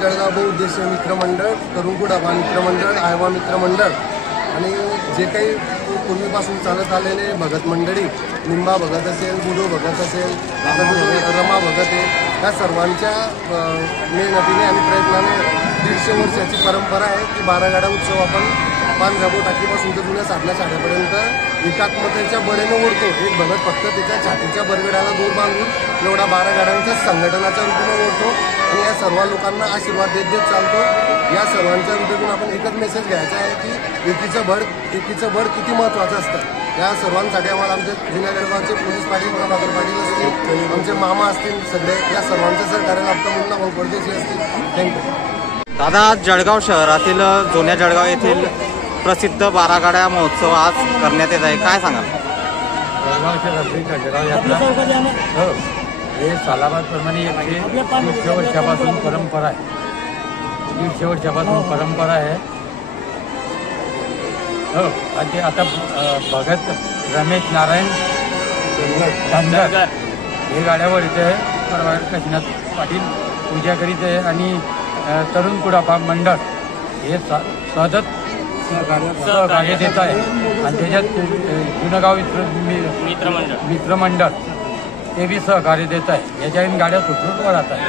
जळगाव बहुउद्देशीय मित्रमंडळ, तरुणकुडाबा मित्रमंडळ, आयवा मित्रमंडळ आणि जे काही पूर्वीपासून चालत आलेले भगत मंडळी, निंबा भगत असेल, बुडो भगत असेल, रमा भगत आहे, या सर्वांच्या मेहनतीने आणि प्रयत्नाने 150 वर्षाची परंपरा आहे की 12 गाडा उत्सव आपण पांढऱ्या टाकीपासून तर जुन्या साधना साड्यापर्यंत एकात्मतेच्या बळेने ओढतो. एक भगत फक्त त्याच्या छातीच्या बरगड्याला दोर बांधून एवढा 12 गाड्यांच्या संघटनाच्या रूपाने ओढतो आणि या सर्व लोकांना आशीर्वाद देत चालतो. या सर्वांच्या रूपातून आपण एकच मेसेज घ्यायचा आहे की एकीचं बळ किती महत्त्वाचं असतं. या सर्वांसाठी आम्हाला आमचे जुन्या जळगावचे पोलीस पाटील, प्रभाकर पाटील असतील, आमचे मामा असतील, सगळे या सर्वांचं सहकार्य लाभतं. मुन्ना भाऊ परदेशी असतील. थँक्यू. दादा, जळगाव शहरातील जुन्या जळगाव येथील प्रसिद्ध 12 गाड्या महोत्सव आज करण्यात येत आहे, काय सांगाल? जळगावच्या रात्री जळगाव यात्रा हे सालाबादप्रमाणे 150 वर्षापासून परंपरा आहे. 150 वर्षापासून परंपरा आहे. आणि आता भगत रमेश नारायण धनगर हे गाड्यावर येते आहे. प्रभाकर काशीनाथ पाटील पूजा करीत आहे आणि तरुण कुडाबा मंडळ हे सतत सहकार्य देत आहे. आणि त्याच्यात जुनगाव मित्रमंडळ ते बी सहकार्य देत आहे. याच्या गाड्या सुटून राहत आहे.